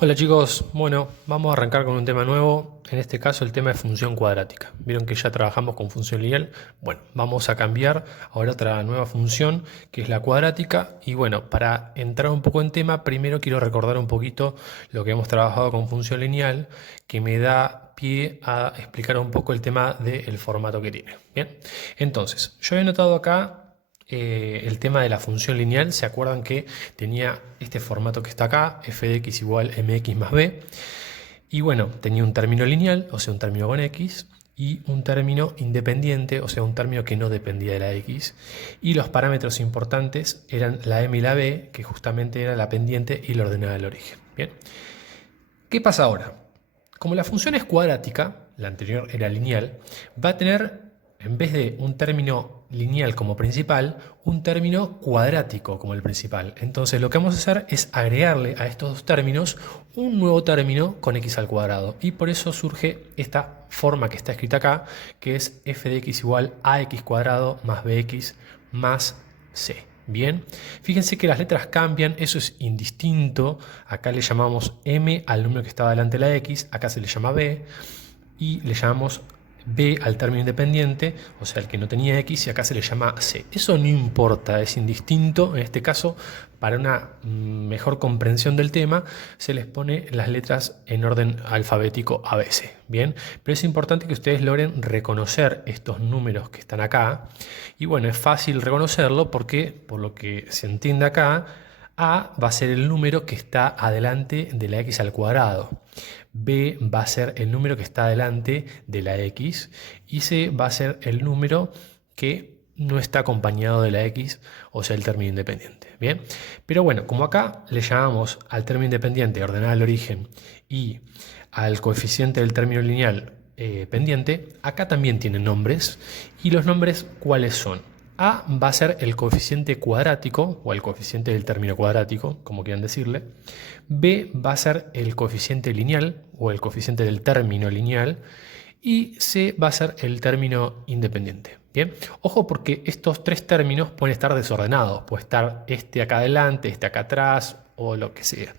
Hola chicos, bueno, vamos a arrancar con un tema nuevo, en este caso el tema de función cuadrática. Vieron que ya trabajamos con función lineal, bueno, vamos a cambiar ahora otra nueva función que es la cuadrática y bueno, para entrar un poco en tema, primero quiero recordar un poquito lo que hemos trabajado con función lineal, que me da pie a explicar un poco el tema del formato que tiene. Bien, entonces, yo he notado acá el tema de la función lineal. ¿Se acuerdan que tenía este formato que está acá, f de x igual mx más b? Y bueno, tenía un término lineal, o sea, un término con x, y un término independiente, o sea, un término que no dependía de la x. Y los parámetros importantes eran la m y la b, que justamente era la pendiente y la ordenada del origen. Bien, ¿qué pasa ahora? Como la función es cuadrática, la anterior era lineal, va a tener, en vez de un término lineal como principal, un término cuadrático como el principal. Entonces lo que vamos a hacer es agregarle a estos dos términos un nuevo término con x al cuadrado. Y por eso surge esta forma que está escrita acá, que es f de x igual a x cuadrado más bx más c. Bien, fíjense que las letras cambian, eso es indistinto. Acá le llamamos m al número que estaba delante de la x, acá se le llama b, y le llamamos b al término independiente, o sea, el que no tenía x, y acá se le llama c. Eso no importa, es indistinto. En este caso, para una mejor comprensión del tema, se les pone las letras en orden alfabético ABC. Bien, pero es importante que ustedes logren reconocer estos números que están acá. Y bueno, es fácil reconocerlo porque, por lo que se entiende acá, a va a ser el número que está adelante de la x al cuadrado. B va a ser el número que está delante de la x y C va a ser el número que no está acompañado de la x, o sea, el término independiente. Bien, pero bueno, como acá le llamamos al término independiente ordenada al origen y al coeficiente del término lineal pendiente, acá también tienen nombres. ¿Y los nombres cuáles son? A va a ser el coeficiente cuadrático o el coeficiente del término cuadrático, como quieran decirle. B va a ser el coeficiente lineal o el coeficiente del término lineal. Y C va a ser el término independiente. Bien, ojo porque estos tres términos pueden estar desordenados. Puede estar este acá adelante, este acá atrás o lo que sea.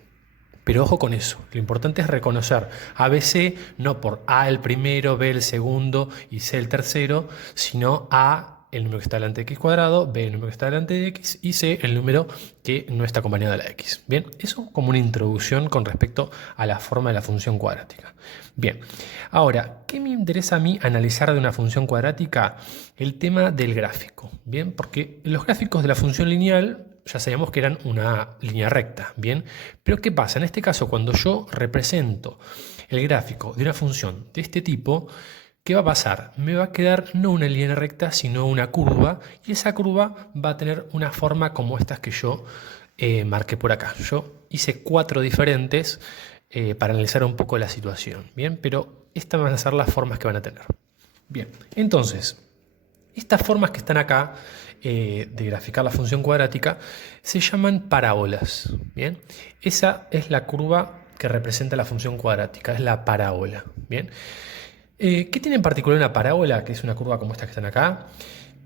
Pero ojo con eso, lo importante es reconocer ABC no por A el primero, B el segundo y C el tercero, sino A el número que está delante de x cuadrado, B el número que está delante de x y C el número que no está acompañado de la x. Bien, eso como una introducción con respecto a la forma de la función cuadrática. Bien, ahora, ¿qué me interesa a mí analizar de una función cuadrática? El tema del gráfico. Bien, porque los gráficos de la función lineal ya sabíamos que eran una línea recta, ¿bien? Pero ¿qué pasa? En este caso, cuando yo represento el gráfico de una función de este tipo, ¿qué va a pasar? Me va a quedar no una línea recta, sino una curva, y esa curva va a tener una forma como estas que yo marqué por acá. Yo hice 4 diferentes para analizar un poco la situación, ¿bien? Pero estas van a ser las formas que van a tener. Bien, entonces, estas formas que están acá de graficar la función cuadrática se llaman parábolas. Bien, esa es la curva que representa la función cuadrática, es la parábola. Bien, ¿qué tiene en particular una parábola, que es una curva como esta que están acá?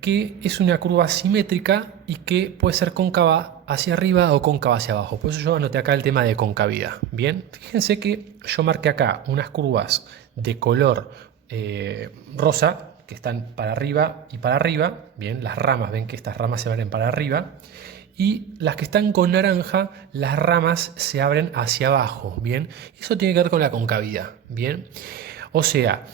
Que es una curva simétrica y que puede ser cóncava hacia arriba o cóncava hacia abajo. Por eso yo anoté acá el tema de concavidad. Bien, fíjense que yo marqué acá unas curvas de color rosa que están para arriba y para arriba. Bien, las ramas, ven que estas ramas se abren para arriba. Y las que están con naranja, las ramas se abren hacia abajo. Bien, eso tiene que ver con la concavidad. Bien, o sea,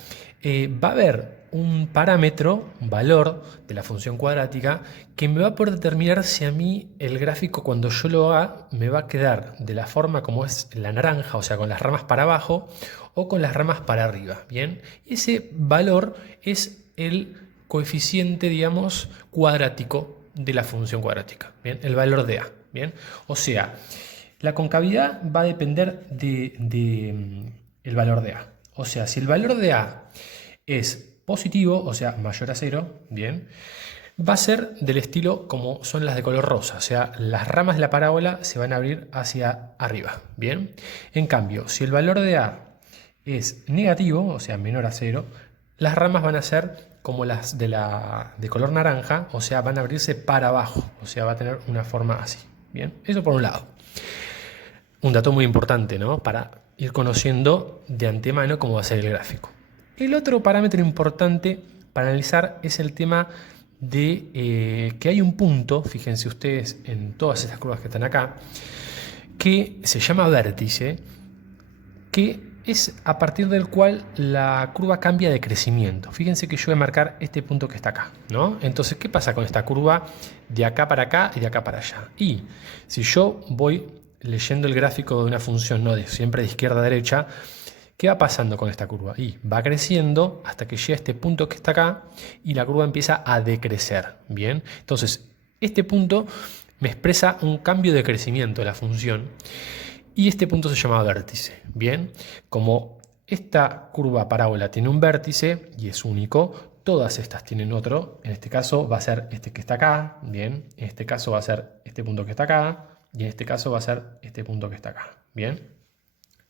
va a haber un parámetro, un valor de la función cuadrática que me va a poder determinar si a mí el gráfico cuando yo lo haga me va a quedar de la forma como es la naranja, o sea, con las ramas para abajo o con las ramas para arriba. Bien, ese valor es el coeficiente, digamos, cuadrático de la función cuadrática. Bien, el valor de A. Bien, o sea, la concavidad va a depender de el valor de A. O sea, si el valor de A es positivo, o sea, mayor a 0, bien, va a ser del estilo como son las de color rosa, o sea, las ramas de la parábola se van a abrir hacia arriba, bien. En cambio, si el valor de A es negativo, o sea, menor a 0, las ramas van a ser como las de color naranja, o sea, van a abrirse para abajo, o sea, va a tener una forma así, bien. Eso por un lado. un dato muy importante, ¿no? Para ir conociendo de antemano cómo va a ser el gráfico. El otro parámetro importante para analizar es el tema de que hay un punto, fíjense ustedes en todas estas curvas que están acá, que se llama vértice, que es a partir del cual la curva cambia de crecimiento. Fíjense que yo voy a marcar este punto que está acá, ¿no? Entonces, ¿qué pasa con esta curva de acá para acá y de acá para allá? Y si yo voy leyendo el gráfico de una función, no de siempre de izquierda a derecha, ¿qué va pasando con esta curva? Y va creciendo hasta que llega a este punto que está acá y la curva empieza a decrecer. Bien, entonces este punto me expresa un cambio de crecimiento de la función y este punto se llama vértice. Bien, como esta curva parábola tiene un vértice y es único, todas estas tienen otro. En este caso va a ser este que está acá. Bien, en este caso va a ser este punto que está acá y en este caso va a ser este punto que está acá. Bien.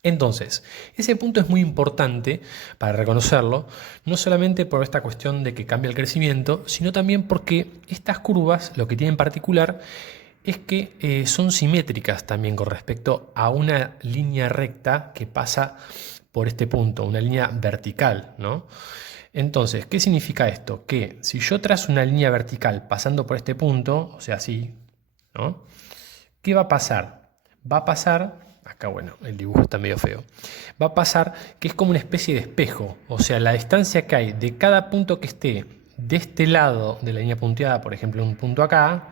Entonces, ese punto es muy importante para reconocerlo, no solamente por esta cuestión de que cambia el crecimiento, sino también porque estas curvas, lo que tienen en particular, es que son simétricas también con respecto a una línea recta que pasa por este punto, una línea vertical, ¿no? Entonces, ¿qué significa esto? Que si yo trazo una línea vertical pasando por este punto, o sea, así, ¿no? ¿Qué va a pasar? Va a pasar... Acá, bueno, el dibujo está medio feo. Va a pasar que es como una especie de espejo. O sea, la distancia que hay de cada punto que esté de este lado de la línea punteada, por ejemplo, un punto acá,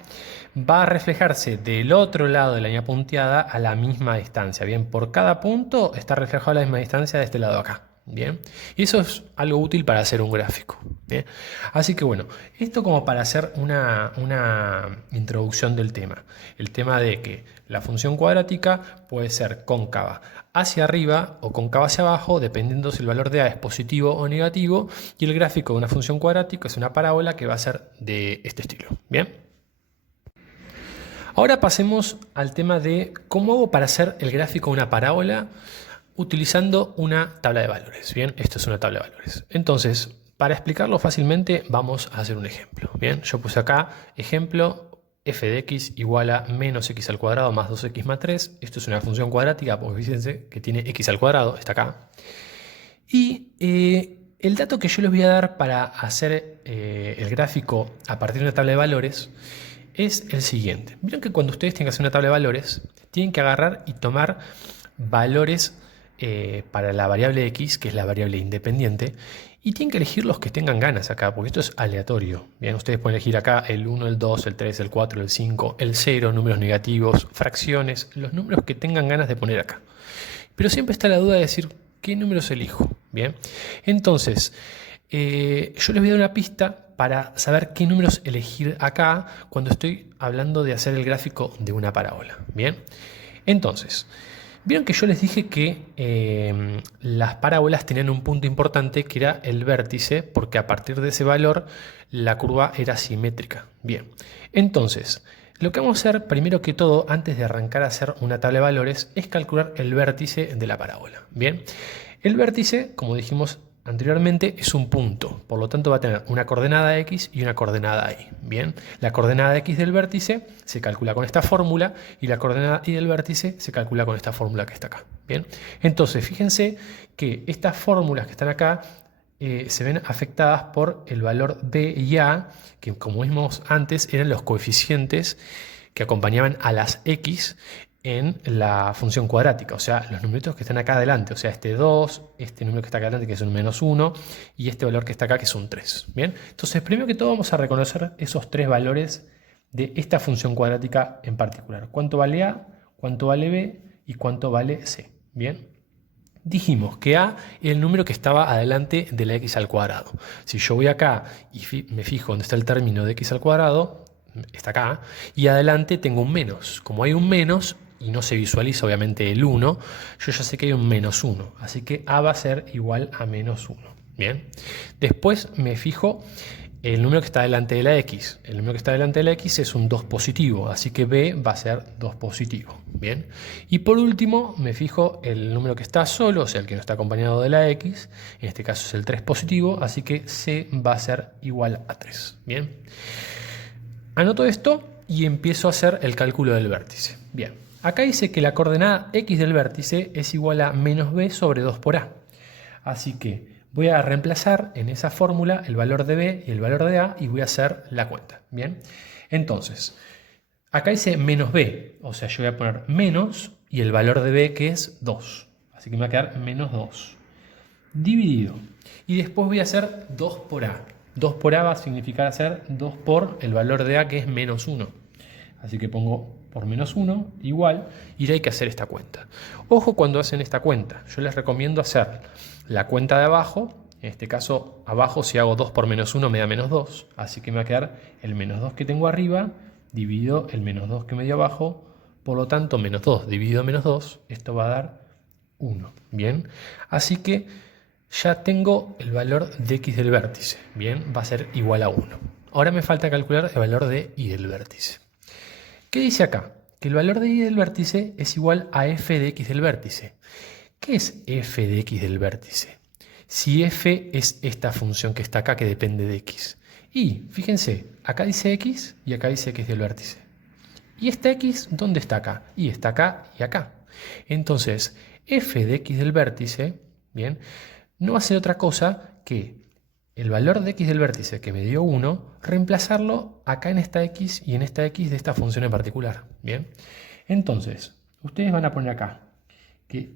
va a reflejarse del otro lado de la línea punteada a la misma distancia. Bien, por cada punto está reflejado a la misma distancia de este lado acá. Bien, y eso es algo útil para hacer un gráfico. Bien, así que bueno, esto como para hacer una introducción del tema. El tema de que la función cuadrática puede ser cóncava hacia arriba o cóncava hacia abajo, dependiendo si el valor de a es positivo o negativo, y el gráfico de una función cuadrática es una parábola que va a ser de este estilo. Bien. Ahora pasemos al tema de cómo hago para hacer el gráfico de una parábola utilizando una tabla de valores. Bien, esto es una tabla de valores. Entonces, para explicarlo fácilmente, vamos a hacer un ejemplo. Bien, yo puse acá ejemplo f de x igual a menos x al cuadrado más 2x más 3. Esto es una función cuadrática, porque fíjense que tiene x al cuadrado, está acá. Y el dato que yo les voy a dar para hacer el gráfico a partir de una tabla de valores es el siguiente. Vieron que cuando ustedes tengan que hacer una tabla de valores, tienen que agarrar y tomar valores para la variable x, que es la variable independiente, y tienen que elegir los que tengan ganas acá, porque esto es aleatorio. Bien, ustedes pueden elegir acá el 1, el 2, el 3, el 4, el 5, el 0, números negativos, fracciones, los números que tengan ganas de poner acá. Pero siempre está la duda de decir qué números elijo. Bien, entonces yo les voy a dar una pista para saber qué números elegir acá cuando estoy hablando de hacer el gráfico de una parábola. Bien, entonces, vieron que yo les dije que las parábolas tenían un punto importante que era el vértice, porque a partir de ese valor la curva era simétrica. Bien, entonces lo que vamos a hacer primero que todo, antes de arrancar a hacer una tabla de valores, es calcular el vértice de la parábola. Bien, el vértice, como dijimos anteriormente, es un punto, por lo tanto va a tener una coordenada x y una coordenada y. Bien, la coordenada x del vértice se calcula con esta fórmula y la coordenada y del vértice se calcula con esta fórmula que está acá. Bien, entonces fíjense que estas fórmulas que están acá se ven afectadas por el valor b y a, que como vimos antes eran los coeficientes que acompañaban a las x en la función cuadrática, o sea, los numeritos que están acá adelante, o sea, este 2, este número que está acá adelante que es un menos 1 y este valor que está acá que es un 3. Bien, entonces primero que todo vamos a reconocer esos tres valores de esta función cuadrática en particular. ¿Cuánto vale a? ¿Cuánto vale b? ¿Y cuánto vale c? Bien, dijimos que a es el número que estaba adelante de la x al cuadrado. Si yo voy acá y me fijo dónde está el término de x al cuadrado, está acá, y adelante tengo un menos. Como hay un menos y no se visualiza obviamente el 1, yo ya sé que hay un menos 1, así que a va a ser igual a menos 1. Bien, después me fijo el número que está delante de la x. El número que está delante de la x es un 2 positivo, así que b va a ser 2 positivo. Bien, y por último me fijo el número que está solo, o sea el que no está acompañado de la x, en este caso es el 3 positivo, así que c va a ser igual a 3. Bien, anoto esto y empiezo a hacer el cálculo del vértice. Bien, Acá dice que la coordenada x del vértice es igual a menos b sobre 2 por a. Así que voy a reemplazar en esa fórmula el valor de b y el valor de a y voy a hacer la cuenta. Bien, entonces, acá dice menos b, o sea, yo voy a poner menos y el valor de b que es 2. Así que me va a quedar menos 2. Dividido. Y después voy a hacer 2 por a. 2 por a va a significar hacer 2 por el valor de a que es menos 1. Así que pongo por menos 1 igual y ya hay que hacer esta cuenta. Ojo cuando hacen esta cuenta. Yo les recomiendo hacer la cuenta de abajo. En este caso abajo si hago 2 por menos 1 me da menos 2. Así que me va a quedar el menos 2 que tengo arriba dividido el menos 2 que me dio abajo. Por lo tanto menos 2 dividido menos 2. Esto va a dar 1. Bien. Así que ya tengo el valor de x del vértice. Bien, va a ser igual a 1. Ahora me falta calcular el valor de y del vértice. ¿Qué dice acá? Que el valor de y del vértice es igual a f de x del vértice. ¿Qué es f de x del vértice? Si f es esta función que está acá que depende de x. Y fíjense, acá dice x y acá dice x del vértice. ¿Y esta x dónde está acá? Y está acá y acá. Entonces, f de x del vértice, bien, no va a ser otra cosa que el valor de x del vértice que me dio 1, reemplazarlo acá en esta x y en esta x de esta función en particular. Bien, entonces, ustedes van a poner acá que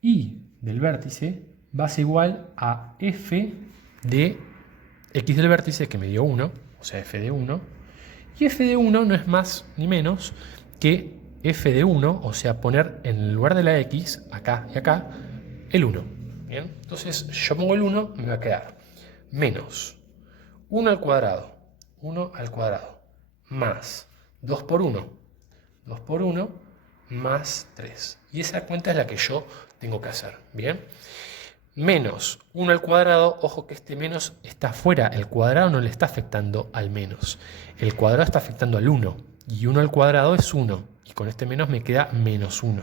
y del vértice va a ser igual a f de x del vértice que me dio 1, o sea, f de 1, y f de 1 no es más ni menos que f de 1, o sea, poner en el lugar de la x, acá y acá, el 1. Bien, entonces yo pongo el 1, me va a quedar menos 1 al cuadrado, más 2 por 1, más 3. Y esa cuenta es la que yo tengo que hacer. Bien, menos 1 al cuadrado, ojo que este menos está fuera, el cuadrado no le está afectando al menos, el cuadrado está afectando al 1, y 1 al cuadrado es 1, y con este menos me queda menos 1.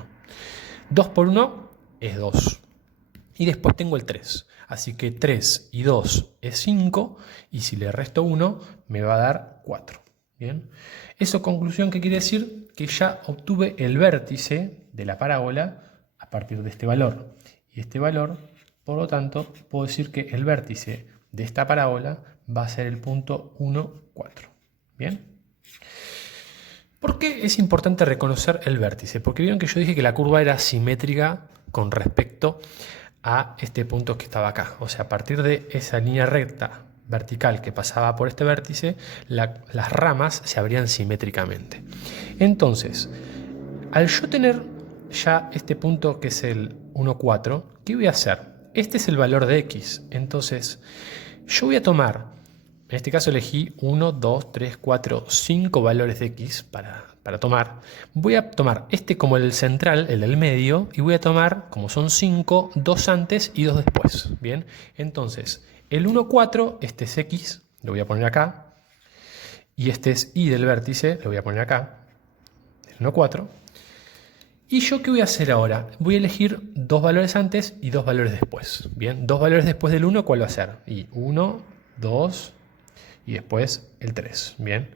2 por 1 es 2. Y después tengo el 3. Así que 3 y 2 es 5. Y si le resto 1, me va a dar 4. Bien. Eso, conclusión, ¿qué quiere decir? Que ya obtuve el vértice de la parábola a partir de este valor. Y este valor, por lo tanto, puedo decir que el vértice de esta parábola va a ser el punto 1, 4. Bien. ¿Por qué es importante reconocer el vértice? Porque vieron que yo dije que la curva era simétrica con respecto a este punto que estaba acá. O sea, a partir de esa línea recta vertical que pasaba por este vértice, las ramas se abrían simétricamente. Entonces, al yo tener ya este punto que es el 1, 4, ¿qué voy a hacer? Este es el valor de x. Entonces, yo voy a tomar, en este caso elegí 1, 2, 3, 4, 5 valores de x para tomar. Voy a tomar este como el central, el del medio, y voy a tomar, como son 5, 2 antes y 2 después. Bien, entonces el 1, 4, este es x, lo voy a poner acá, y este es y del vértice, lo voy a poner acá, el 1, 4. ¿Y yo qué voy a hacer ahora? Voy a elegir 2 valores antes y 2 valores después. Bien, 2 valores después del 1, ¿cuál va a ser? Y 1, 2 y después el 3. Bien.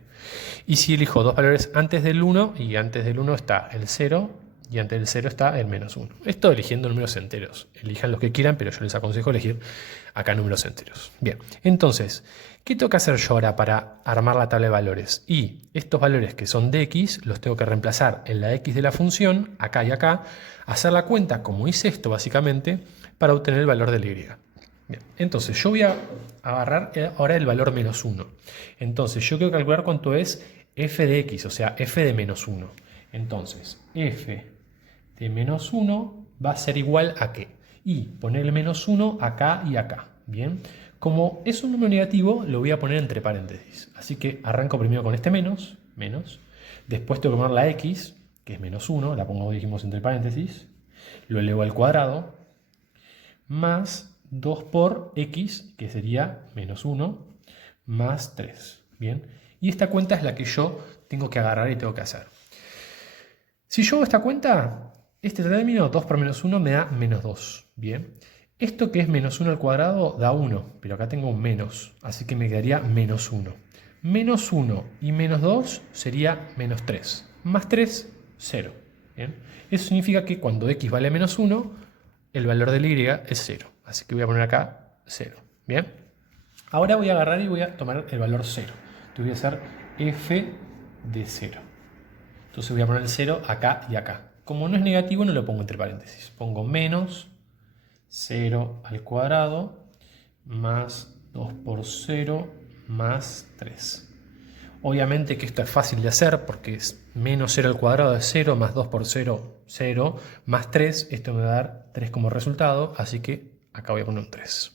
Y si elijo 2 valores antes del 1, y antes del 1 está el 0, y antes del 0 está el menos 1. Esto eligiendo números enteros. Elijan los que quieran, pero yo les aconsejo elegir acá números enteros. Bien, entonces, ¿qué tengo que hacer yo ahora para armar la tabla de valores? Y estos valores que son de x, los tengo que reemplazar en la x de la función, acá y acá, hacer la cuenta como hice esto básicamente, para obtener el valor del y. Bien, entonces yo voy a agarrar ahora el valor menos 1. Entonces yo quiero calcular cuánto es f de x, o sea, f de menos 1. Entonces, f de menos 1 va a ser igual a ¿qué? Y poner el menos 1 acá y acá. Bien, como es un número negativo, lo voy a poner entre paréntesis. Así que arranco primero con este menos. Después tengo que poner la x, que es menos 1, la pongo, dijimos, entre paréntesis. Lo elevo al cuadrado, más 2 por x, que sería menos 1, más 3. Bien, y esta cuenta es la que yo tengo que agarrar y tengo que hacer. Si yo hago esta cuenta, este término, 2 por menos 1, me da menos 2. Bien, esto que es menos 1 al cuadrado da 1, pero acá tengo un menos, así que me quedaría menos 1. Menos 1 y menos 2 sería menos 3. Más 3, 0. Bien. Eso significa que cuando x vale menos 1, el valor del y es 0. Así que voy a poner acá 0. Bien. Ahora voy a agarrar y voy a tomar el valor 0. Entonces voy a hacer f de 0. Entonces voy a poner el 0 acá y acá. Como no es negativo, no lo pongo entre paréntesis. Pongo menos 0 al cuadrado más 2 por 0 más 3. Obviamente que esto es fácil de hacer porque es menos 0 al cuadrado de 0 más 2 por 0, 0 más 3. Esto me va a dar 3 como resultado, así que acá voy a poner un 3.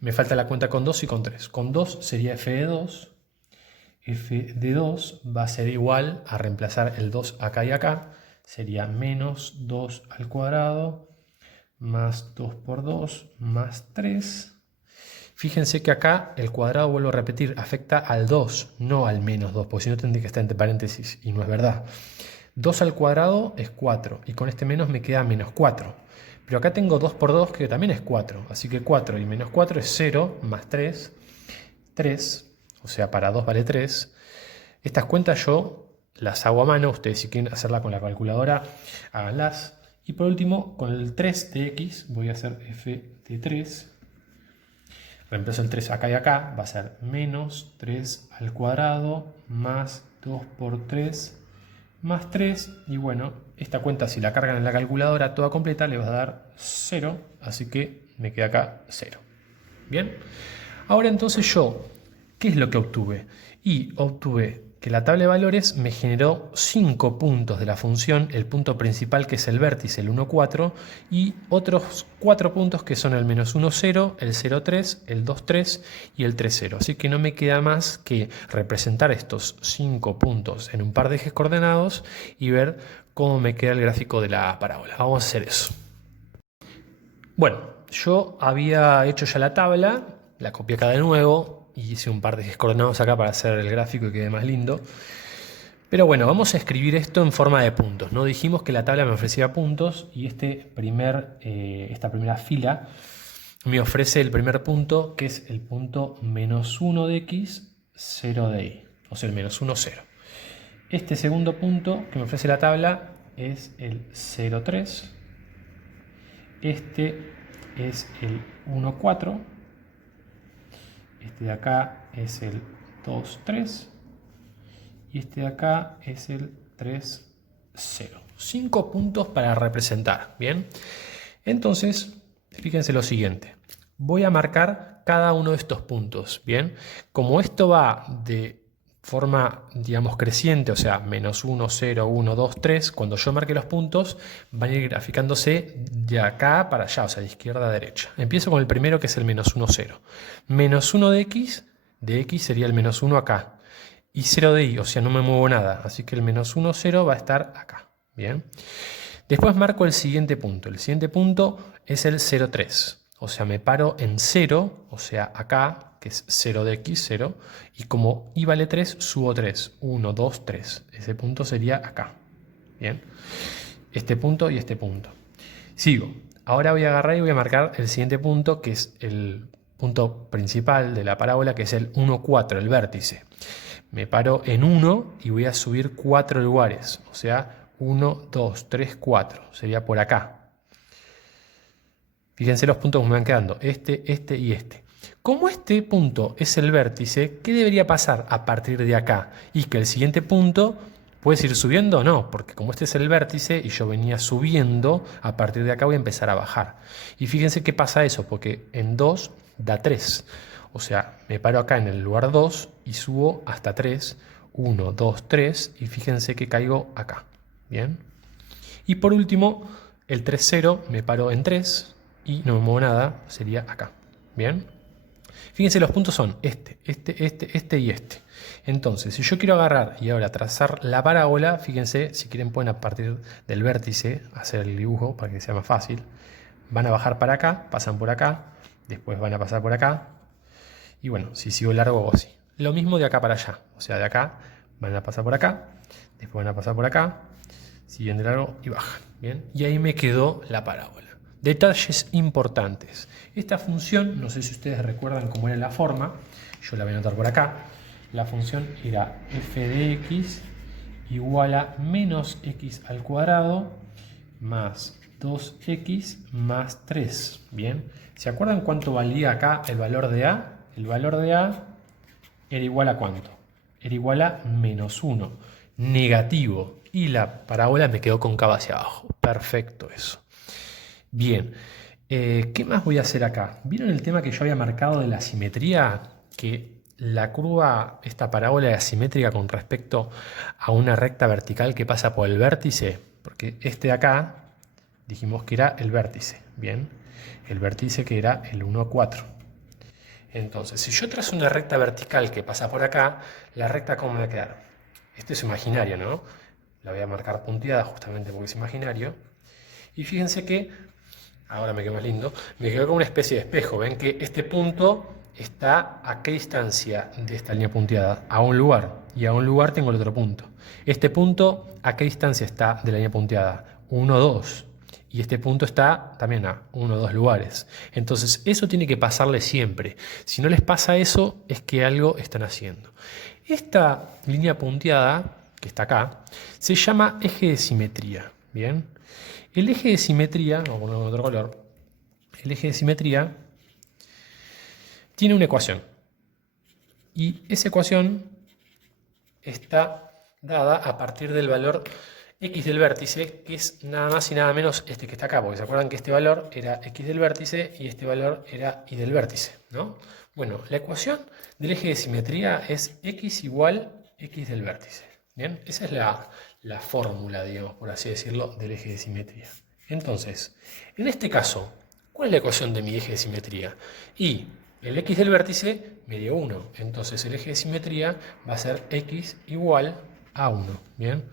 Me falta la cuenta con 2 y con 3. Con 2 sería f de 2. F de 2 va a ser igual a reemplazar el 2 acá y acá. Sería menos 2 al cuadrado más 2 por 2 más 3. Fíjense que acá el cuadrado, vuelvo a repetir, afecta al 2, no al menos 2, porque si no tendría que estar entre paréntesis y no es verdad. 2 al cuadrado es 4 y con este menos me queda menos 4. Pero acá tengo 2 por 2 que también es 4, así que 4 y menos 4 es 0 más 3, 3, o sea, para 2 vale 3. Estas cuentas yo las hago a mano, ustedes si quieren hacerla con la calculadora, háganlas. Y por último, con el 3 de x voy a hacer f de 3. Reemplazo el 3 acá y acá, va a ser menos 3 al cuadrado más 2 por 3 más 3. Y bueno, esta cuenta si la cargan en la calculadora toda completa le va a dar 0, así que me queda acá 0. Bien, ahora entonces yo, ¿qué es lo que obtuve? Y obtuve que la tabla de valores me generó 5 puntos de la función, el punto principal que es el vértice, el 1, 4, y otros 4 puntos que son el menos 1, 0, el 0, 3, el 2, 3 y el 3, 0. Así que no me queda más que representar estos 5 puntos en un par de ejes coordenados y ver cómo me queda el gráfico de la parábola. Vamos a hacer eso. Bueno, yo había hecho ya la tabla, la copié acá de nuevo y hice un par de ejes coordenados acá para hacer el gráfico y quede más lindo. Pero bueno, vamos a escribir esto en forma de puntos, ¿no? Dijimos que la tabla me ofrecía puntos y esta primera fila me ofrece el primer punto, que es el punto menos 1 de x, 0 de y, o sea, el menos 1, 0. Este segundo punto que me ofrece la tabla es el 0, 3. Este es el 1, 4. Este de acá es el 2, 3. Y este de acá es el 3, 0. 5 puntos para representar. Bien. Entonces, fíjense lo siguiente. Voy a marcar cada uno de estos puntos. Bien. Como esto va de forma, digamos, creciente, o sea, menos 1, 0, 1, 2, 3, cuando yo marque los puntos, van a ir graficándose de acá para allá, o sea, de izquierda a derecha. Empiezo con el primero, que es el menos 1, 0. Menos 1 de x sería el menos 1 acá. Y 0 de y, o sea, no me muevo nada, así que el menos 1, 0 va a estar acá. Bien. Después marco el siguiente punto. El siguiente punto es el 0, 3. O sea, me paro en 0, o sea, acá, que es 0 de x, 0. Y como y vale 3, subo 3. 1, 2, 3. Ese punto sería acá. Bien. Este punto y este punto. Sigo. Ahora voy a agarrar y voy a marcar el siguiente punto, que es el punto principal de la parábola, que es el 1, 4, el vértice. Me paro en 1 y voy a subir 4 lugares. O sea, 1, 2, 3, 4. Sería por acá. Fíjense los puntos que me van quedando. Este y este. Como este punto es el vértice, ¿qué debería pasar a partir de acá? Y que el siguiente punto, ¿puedes ir subiendo o no? Porque como este es el vértice y yo venía subiendo, a partir de acá voy a empezar a bajar. Y fíjense qué pasa eso, porque en 2 da 3. O sea, me paro acá en el lugar 2 y subo hasta 3. 1, 2, 3. Y fíjense que caigo acá. Bien. Y por último, el 3, 0, me paro en 3 y no me muevo nada. Sería acá. Bien. Fíjense, los puntos son este y este. Entonces, si yo quiero agarrar y ahora trazar la parábola, fíjense, si quieren pueden a partir del vértice hacer el dibujo para que sea más fácil. Van a bajar para acá, pasan por acá, después van a pasar por acá. Y bueno, si sigo largo hago así. Lo mismo de acá para allá. O sea, de acá van a pasar por acá, después van a pasar por acá, siguen de largo y bajan. ¿Bien? Y ahí me quedó la parábola. Detalles importantes. Esta función, no sé si ustedes recuerdan cómo era la forma, yo la voy a anotar por acá. La función era f de x igual a menos x al cuadrado más 2x más 3. Bien, ¿se acuerdan cuánto valía acá el valor de a? El valor de a era igual a ¿cuánto? Era igual a menos 1, negativo. Y la parábola me quedó cóncava hacia abajo. Perfecto eso. Bien, ¿qué más voy a hacer acá? ¿Vieron el tema que yo había marcado de la simetría? Que la curva, esta parábola es asimétrica con respecto a una recta vertical que pasa por el vértice. Porque este de acá dijimos que era el vértice. Bien, el vértice que era el 1, 4. Entonces, si yo trazo una recta vertical que pasa por acá, la recta ¿cómo me va a quedar? Esto es imaginario, ¿no? La voy a marcar punteada justamente porque es imaginario. Y fíjense que, ahora me quedó más lindo, me quedó como una especie de espejo. Ven que este punto está a qué distancia de esta línea punteada, a un lugar. Y a un lugar tengo el otro punto. Este punto, ¿a qué distancia está de la línea punteada? 1, 2. Y este punto está también a 1 o 2 lugares. Entonces eso tiene que pasarle siempre. Si no les pasa eso, es que algo están haciendo. Esta línea punteada, que está acá, se llama eje de simetría. Bien. El eje de simetría, vamos a ponerlo con otro color. El eje de simetría tiene una ecuación. Y esa ecuación está dada a partir del valor x del vértice, que es nada más y nada menos este que está acá, porque se acuerdan que este valor era x del vértice y este valor era y del vértice, ¿no? Bueno, la ecuación del eje de simetría es x igual x del vértice. Bien, esa es la fórmula, digamos, por así decirlo, del eje de simetría. Entonces, en este caso, ¿cuál es la ecuación de mi eje de simetría? Y el x del vértice me dio 1, entonces el eje de simetría va a ser x igual a 1, ¿bien?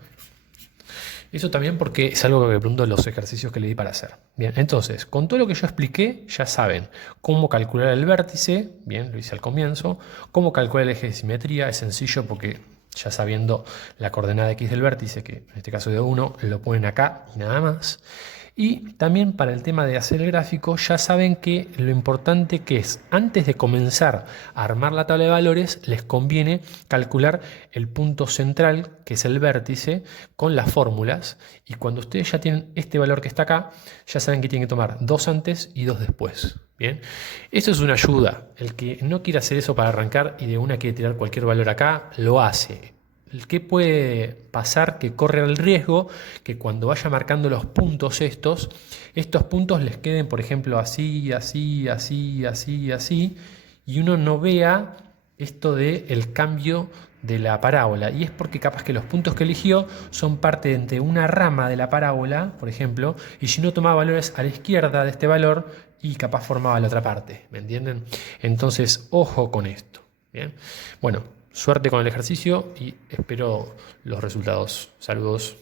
Eso también porque es algo que me pregunto en los ejercicios que le di para hacer. Bien, entonces, con todo lo que yo expliqué, ya saben cómo calcular el vértice, bien, lo hice al comienzo, cómo calcular el eje de simetría, es sencillo porque ya sabiendo la coordenada x del vértice, que en este caso de 1, lo ponen acá y nada más. Y también para el tema de hacer el gráfico, ya saben que lo importante que es, antes de comenzar a armar la tabla de valores, les conviene calcular el punto central, que es el vértice, con las fórmulas. Y cuando ustedes ya tienen este valor que está acá, ya saben que tienen que tomar 2 antes y 2 después. Bien, eso es una ayuda. El que no quiere hacer eso para arrancar y de una quiere tirar cualquier valor acá, lo hace. ¿Qué puede pasar? Que corre el riesgo que cuando vaya marcando los puntos estos puntos les queden, por ejemplo, así, así, así, así, así, y uno no vea esto del cambio de la parábola. Y es porque capaz que los puntos que eligió son parte de una rama de la parábola, por ejemplo, y si no tomaba valores a la izquierda de este valor, y capaz formaba la otra parte, ¿me entienden? Entonces, ojo con esto. Bien, bueno. Suerte con el ejercicio y espero los resultados. Saludos.